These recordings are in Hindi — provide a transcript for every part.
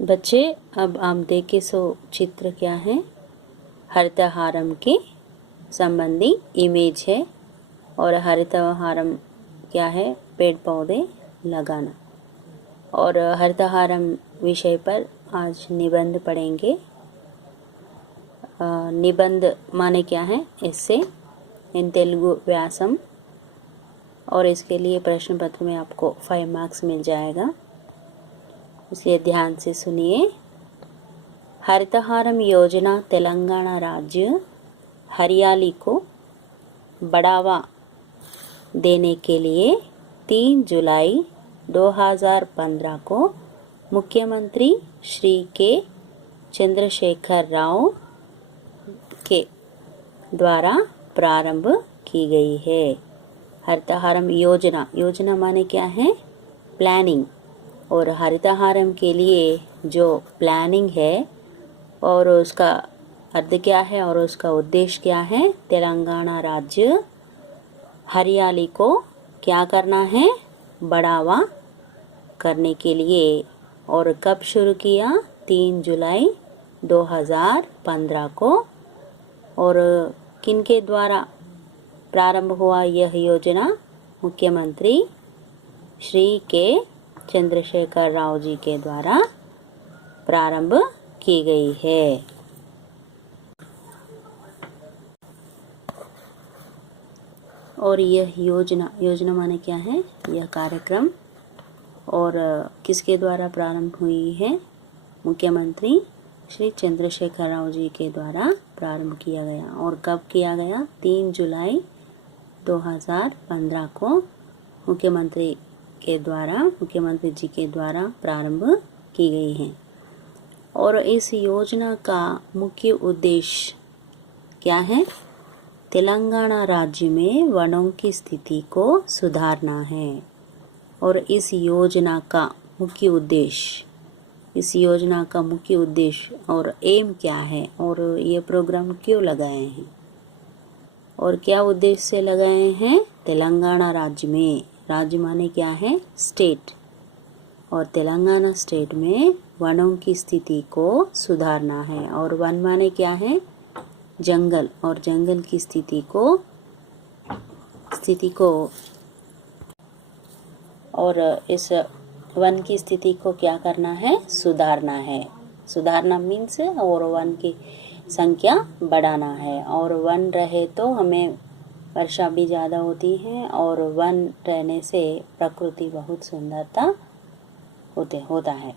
बच्चे अब आप देखे सो चित्र क्या है, हरितहारम के संबंधी इमेज है। और हरितहारम क्या है, पेड़ पौधे लगाना। और हरितहारम विषय पर आज निबंध पढ़ेंगे। निबंध माने क्या है, इससे इन तेलुगु व्यासम। और इसके लिए प्रश्न पत्र में आपको 5 मार्क्स मिल जाएगा, इसलिए ध्यान से सुनिए। हरितहारम योजना तेलंगाना राज्य हरियाली को बढ़ावा देने के लिए 3 जुलाई 2015 को मुख्यमंत्री श्री के चंद्रशेखर राव के द्वारा प्रारंभ की गई है। हरितहारम योजना, योजना माने क्या है, प्लानिंग। और हरितहारम के लिए जो प्लानिंग है और उसका अर्थ क्या है और उसका उद्देश्य क्या है, तेलंगाना राज्य हरियाली को क्या करना है, बढ़ावा करने के लिए। और कब शुरू किया, 3 जुलाई 2015 को। और किनके द्वारा प्रारंभ हुआ यह योजना, मुख्यमंत्री श्री के चंद्रशेखर राव जी के द्वारा प्रारंभ की गई है। और यह योजना, योजना माने क्या है, यह कार्यक्रम और किसके द्वारा प्रारंभ हुई है, मुख्यमंत्री श्री चंद्रशेखर राव जी के द्वारा प्रारंभ किया गया। और कब किया गया, 3 जुलाई 2015 को मुख्यमंत्री जी के द्वारा प्रारंभ की गई है। और इस योजना का मुख्य उद्देश्य क्या है, तेलंगाना राज्य में वनों की स्थिति को सुधारना है। और इस योजना का मुख्य उद्देश्य और एम क्या है, और ये प्रोग्राम क्यों लगाए हैं और क्या उद्देश्य से लगाए हैं। तेलंगाना राज्य में, राज्य माने क्या है, स्टेट। और तेलंगाना स्टेट में वनों की स्थिति को सुधारना है। और वन माने क्या है, जंगल। और जंगल की स्थिति को और इस वन की स्थिति को क्या करना है, सुधारना है। सुधारना मीन्स और वन की संख्या बढ़ाना है। और वन रहे तो हमें वर्षा भी ज़्यादा होती है, और वन रहने से प्रकृति बहुत सुंदरता होता है।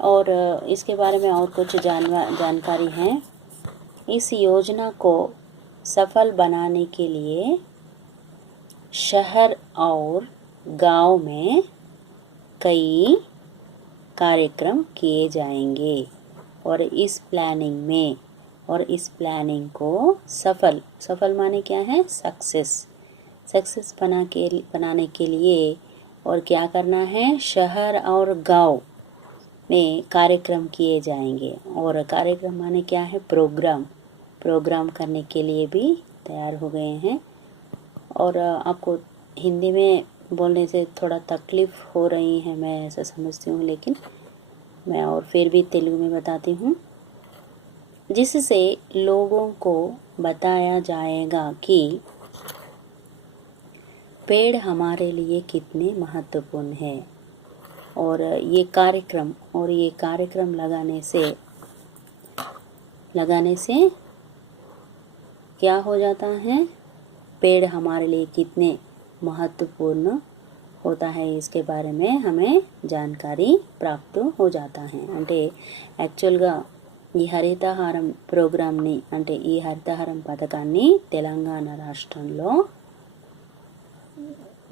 और इसके बारे में और कुछ जानकारी है। इस योजना को सफल बनाने के लिए शहर और गांव में कई कार्यक्रम किए जाएंगे। और इस प्लानिंग को सफल माने क्या है, सक्सेस बनाने के लिए और क्या करना है, शहर और गांव में कार्यक्रम किए जाएंगे। और कार्यक्रम माने क्या है, प्रोग्राम करने के लिए भी तैयार हो गए हैं। और आपको हिंदी में बोलने से थोड़ा तकलीफ़ हो रही है, मैं ऐसा समझती हूँ, लेकिन मैं और फिर भी तेलुगु में बताती हूँ। जिससे लोगों को बताया जाएगा कि पेड़ हमारे लिए कितने महत्वपूर्ण है। और ये कार्यक्रम लगाने से क्या हो जाता है, पेड़ हमारे लिए कितने महत्वपूर्ण होता है, इसके बारे में हमें जानकारी प्राप्त हो जाता है। అంటే యాక్చువల్గా ఈ హరితహారం ప్రోగ్రామ్ని, అంటే ఈ హరితహారం పథకాన్ని తెలంగాణ రాష్ట్రంలో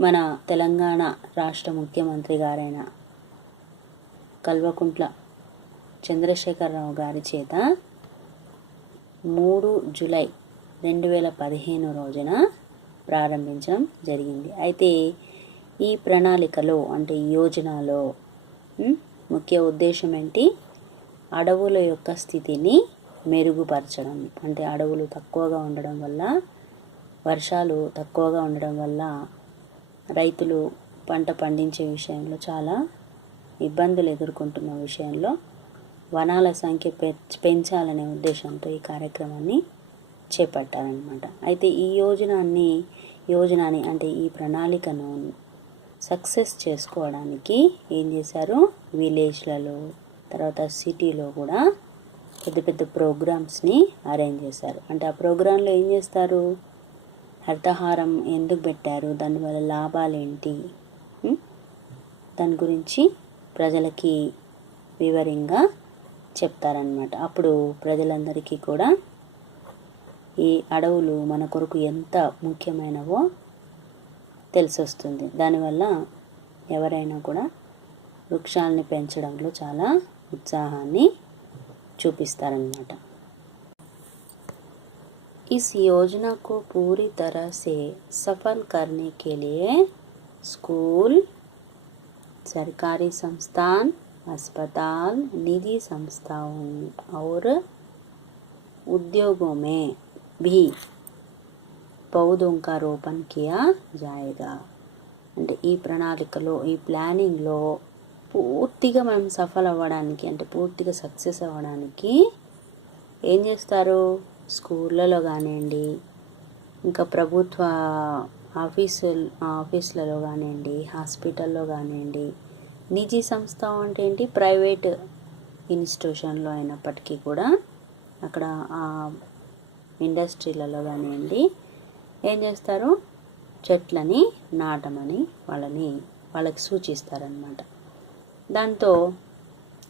మన తెలంగాణ రాష్ట్ర ముఖ్యమంత్రి గారైన కల్వకుంట్ల చంద్రశేఖరరావు గారి చేత 3 జూలై 2015 రోజున ప్రారంభించడం జరిగింది. అయితే ఈ ప్రణాళికలో, అంటే ఈ యోజనలో ముఖ్య ఉద్దేశం ఏంటి, అడవుల యొక్క స్థితిని మెరుగుపరచడం. అంటే అడవులు తక్కువగా ఉండడం వల్ల, వర్షాలు తక్కువగా ఉండడం వల్ల రైతులు పంట పండించే విషయంలో చాలా ఇబ్బందులు ఎదుర్కొంటున్న విషయంలో వనాల సంఖ్య పెంచాలనే ఉద్దేశంతో ఈ కార్యక్రమాన్ని చేపట్టారనమాట. అయితే ఈ యోజనని అంటే ఈ ప్రణాళికను సక్సెస్ చేసుకోవడానికి ఏం చేశారు, విలేజ్లలో తర్వాత సిటీలో కూడా పెద్ద పెద్ద ప్రోగ్రామ్స్ని అరేంజ్ చేశారు. అంటే ఆ ప్రోగ్రాంలో ఏం చేస్తారు, హరితహారం ఎందుకు పెట్టారు, దానివల్ల లాభాలు ఏంటి, దాని గురించి ప్రజలకి వివరంగా చెప్తారనమాట. అప్పుడు ప్రజలందరికీ కూడా ఈ అడవులు మన కొరకు ఎంత ముఖ్యమైనవో తెలిసొస్తుంది. దానివల్ల ఎవరైనా కూడా వృక్షాలని పెంచడంలో చాలా उत्साहाన్ని చూపిస్తారన్నమాట. इस योजना को पूरी तरह से सफल करने के लिए स्कूल, सरकारी संस्थान, अस्पताल, निजी संस्थाओं और उद्योगों में भी पौधों का रोपण किया जाएगा. అంటే ఈ ప్రణాళికలో ఈ ప్లానింగ్లో పూర్తిగా మనం సఫలం అవ్వడానికి అంటే పూర్తిగా సక్సెస్ అవ్వడానికి ఏం చేస్తారు, స్కూళ్ళలో కానివ్వండి, ఇంకా ప్రభుత్వ ఆఫీసులలో కానివ్వండి, హాస్పిటల్లో కానివ్వండి, నిజీ సంస్థ అంటే ఏంటి, ప్రైవేట్ ఇన్స్టిట్యూషన్లో అయినప్పటికీ కూడా అక్కడ ఇండస్ట్రీలలో కానివ్వండి ఏం చేస్తారు, చెట్లని నాటమని వాళ్ళకి సూచిస్తారనమాట. దాంతో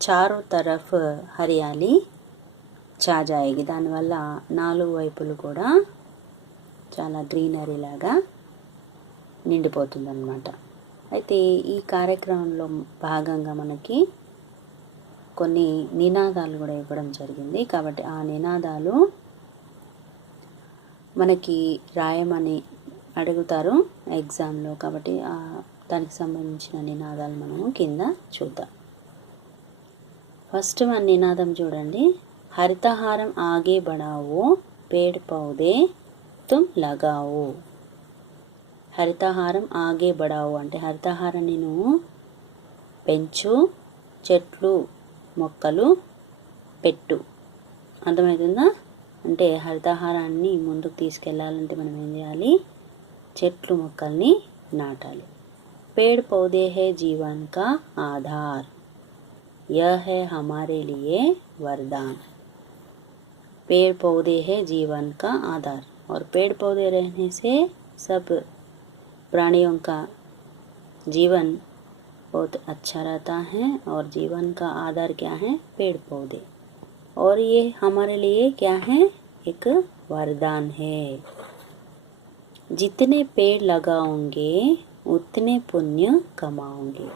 చారో తరఫ్ హరియాలి ఛా జాయేగి, దానివల్ల 4 వైపులు కూడా చాలా గ్రీనరీ లాగా నిండిపోతుందన్నమాట. అయితే ఈ కార్యక్రమంలో భాగంగా మనకి కొన్ని నినాదాలు కూడా ఇవ్వడం జరిగింది. కాబట్టి ఆ నినాదాలు మనకి రాయమని అడుగుతారు ఎగ్జామ్లో. కాబట్టి దానికి సంబంధించిన నినాదాలు మనము కింద చూద్దాం. ఫస్ట్ మన నినాదం చూడండి, హరితహారం ఆగే బడావో పేడ్ పౌదే తుమ్ లగావో. హరితహారం ఆగే బడావో అంటే హరితహారాన్ని నువ్వు పెంచు, చెట్లు మొక్కలు పెట్టు. అర్థమవుతుందా? అంటే హరితహారాన్ని ముందుకు తీసుకెళ్ళాలంటే మనం ఏం చేయాలి, చెట్లు మొక్కల్ని నాటాలి. पेड़ पौधे है जीवन का आधार, यह है हमारे लिए वरदान. पेड़ पौधे है जीवन का आधार, और पेड़ पौधे रहने से सब प्राणियों का जीवन बहुत अच्छा रहता है. और जीवन का आधार क्या है, पेड़ पौधे. और ये हमारे लिए क्या है, एक वरदान है. जितने पेड़ लगाओगे ఉత్తనే పుణ్య కమాంగే.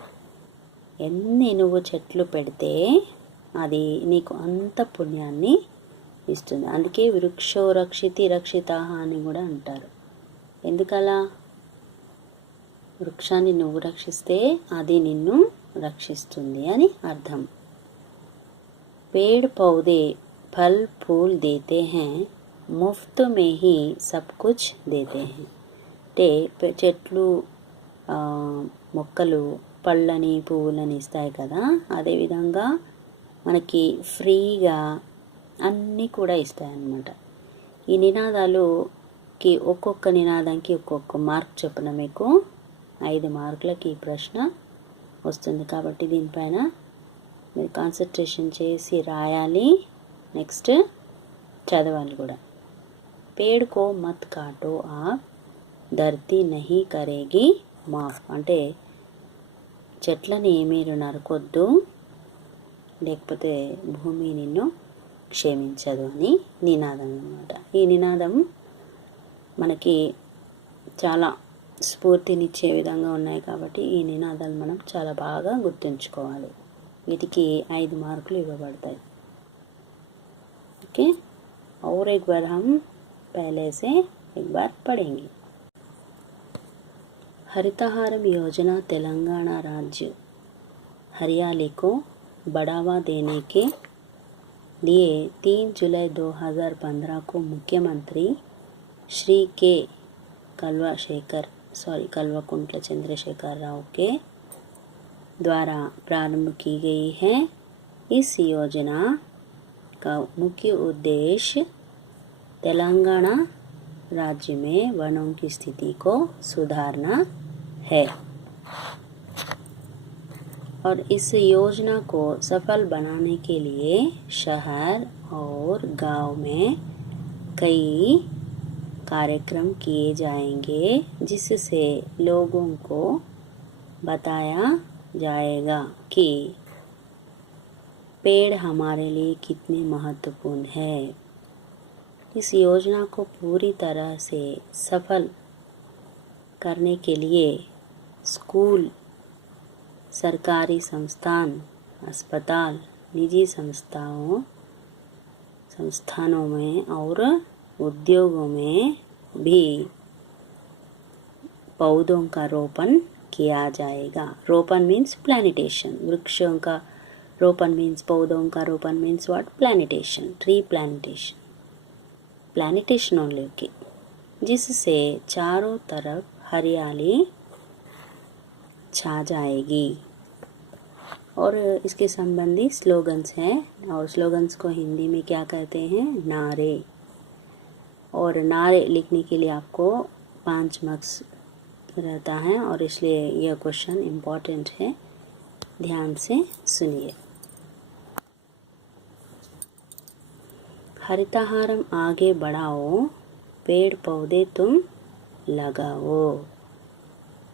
ఎన్ని నువ్వు చెట్లు పెడితే అది నీకు అంత పుణ్యాన్ని ఇస్తుంది. అందుకే వృక్షో రక్షితి రక్షిత అని కూడా అంటారు. ఎందుకలా, వృక్షాన్ని నువ్వు రక్షిస్తే అది నిన్ను రక్షిస్తుంది అని అర్థం. पेड़ पौधे फल फूल देते हैं, मुफ्त में ही सब कुछ देते हैं. అంటే చెట్లు మొక్కలు పళ్ళని పువ్వులని ఇస్తాయి కదా, అదేవిధంగా మనకి ఫ్రీగా అన్నీ కూడా ఇస్తాయి అన్నమాట. ఈ నినాదాలుకి ఒక్కొక్క నినాదానికి ఒక్కొక్క మార్క్ చొప్పున మీకు 5 మార్కులకి ఈ ప్రశ్న వస్తుంది. కాబట్టి దీనిపైన మీరు కాన్సన్ట్రేషన్ చేసి రాయాలి, నెక్స్ట్ చదవాలి కూడా. पेड़ को मत काटो आप, धरती नहीं करेगी माफ. అంటే చెట్లని మీరు నరకొద్దు, లేకపోతే భూమి నిన్ను క్షమించదు అని నినాదం అన్నమాట. ఈ నినాదం మనకి చాలా స్ఫూర్తినిచ్చే విధంగా ఉన్నాయి. కాబట్టి ఈ నినాదాలు మనం చాలా బాగా గుర్తుంచుకోవాలి. వీటికి 5 మార్కులు ఇవ్వబడతాయి. ఓకే, और एक बार हम पहले से एक बार पढ़ेंगे. हरितहारम योजना तेलंगाना राज्य हरियाली को बढ़ावा देने के लिए 3 जुलाई 2015 को मुख्यमंत्री श्री के कल्वकुंट्ला चंद्रशेखर राव के द्वारा प्रारंभ की गई है. इस योजना का मुख्य उद्देश्य तेलंगाना राज्य में वनों की स्थिति को सुधारना है और इस योजना को सफल बनाने के लिए शहर और गांव में कई कार्यक्रम किए जाएंगे जिससे लोगों को बताया जाएगा कि पेड़ हमारे लिए कितने महत्वपूर्ण है। इस योजना को पूरी तरह से सफल करने के लिए स्कूल, सरकारी संस्थान, अस्पताल, निजी संस्थानों में और उद्योगों में भी पौधों का रोपण किया जाएगा। रोपण मीन्स प्लांटेशन। वृक्षों का रोपण मीन्स पौधों का रोपण means what? Plantation, tree plantation, plantation only. Okay, जिससे चारों तरफ हरियाली छा जाएगी। और इसके संबंधी स्लोगन्स हैं और स्लोगन्स को हिंदी में क्या कहते हैं? नारे। और नारे लिखने के लिए आपको 5 मार्क्स रहता है और इसलिए यह क्वेश्चन इम्पोर्टेंट है, ध्यान से सुनिए। हरितहारम आगे बढ़ाओ, पेड़ पौधे तुम लगाओ।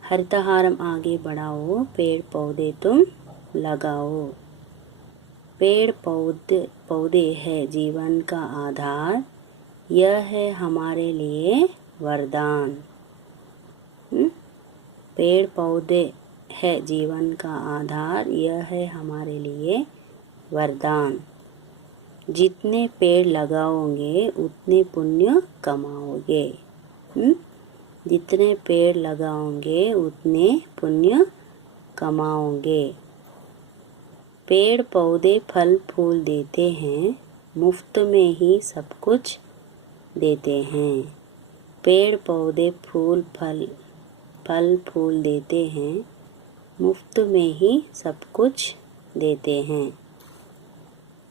हरितहारम आगे बढ़ाओ, पेड़ पौधे तुम लगाओ। पेड़ पौधे है जीवन का आधार, यह है हमारे लिए वरदान। पेड़ पौधे है जीवन का आधार, यह है हमारे लिए वरदान। जितने पेड़ लगाओगे उतने पुण्य कमाओगे। जितने पेड़ लगाओगे उतने पुण्य कमाओगे। पेड़ पौधे फल फूल देते हैं, मुफ्त में ही सब कुछ देते हैं। पेड़ पौधे फल फूल देते हैं, मुफ्त में ही सब कुछ देते हैं।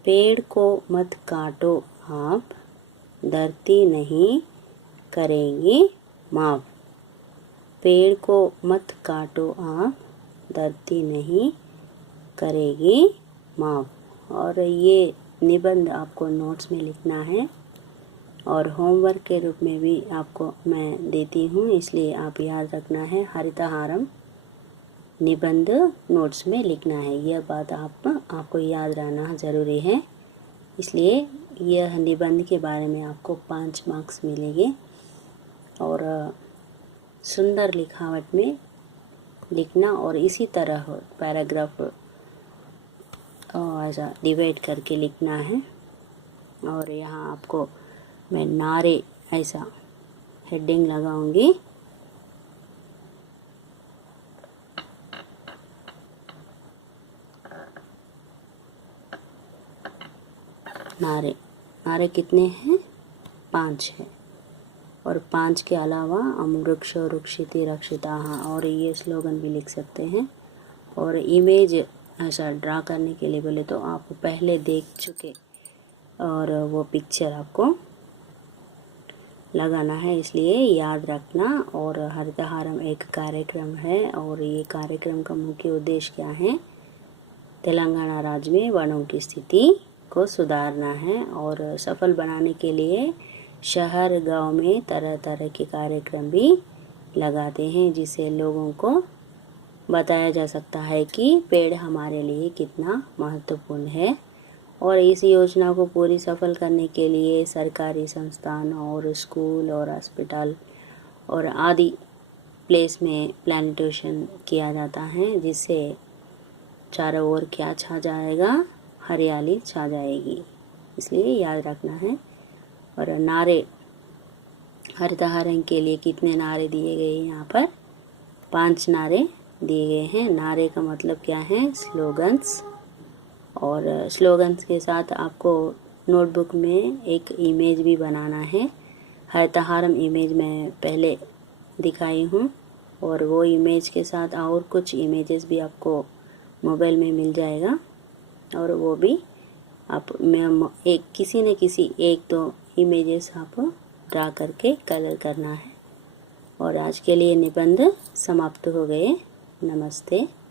पेड़ को मत काटो आप, धरती नहीं करेंगी माफ। पेड़ को मत काटो आप, धरती नहीं करेगी माफ। और ये निबंध आपको नोट्स में लिखना है और होमवर्क के रूप में भी आपको मैं देती हूँ, इसलिए आप याद रखना है। हरितहारम निबंध नोट्स में लिखना है, यह बात आपको याद रहना ज़रूरी है। इसलिए यह निबंध के बारे में आपको 5 मार्क्स मिलेंगे और सुंदर लिखावट में लिखना और इसी तरह पैराग्राफ ऐसा डिवाइड करके लिखना है। और यहाँ आपको मैं नारे ऐसा हेडिंग लगाऊंगी। नारे कितने हैं? 5 है। और 5 के अलावा अमृक्ष रुक्षिति रक्षिता, और ये स्लोगन भी लिख सकते हैं। और इमेज ऐसा ड्रा करने के लिए बोले तो आप पहले देख चुके और वो पिक्चर आपको लगाना है, इसलिए याद रखना। और हरितहारम एक कार्यक्रम है और ये कार्यक्रम का मुख्य उद्देश्य क्या है? तेलंगाना राज्य में वनों की स्थिति को सुधारना है और सफल बनाने के लिए शहर गांव में तरह तरह के कार्यक्रम भी लगाते हैं, जिससे लोगों को बताया जा सकता है कि पेड़ हमारे लिए कितना महत्वपूर्ण है। और इस योजना को पूरी सफल करने के लिए सरकारी संस्थान और स्कूल और अस्पताल और आदि प्लेस में प्लांटेशन किया जाता है, जिससे चारों ओर क्या छा जाएगा? हरियाली छा जाएगी, इसलिए याद रखना है। और नारे, हरितहारम के लिए कितने नारे दिए गए हैं? यहाँ पर 5 नारे दिए गए हैं। नारे का मतलब क्या है? स्लोगन्स। और स्लोगन्स के साथ आपको नोटबुक में एक इमेज भी बनाना है। हरितहारम इमेज मैं पहले दिखाई हूँ और वो इमेज के साथ और कुछ इमेजेस भी आपको मोबाइल में मिल जाएगा। और वो भी आप एक किसी न किसी एक दो इमेजेस आप ड्रा करके कलर करना है। और आज के लिए निबंध समाप्त हो गए। नमस्ते।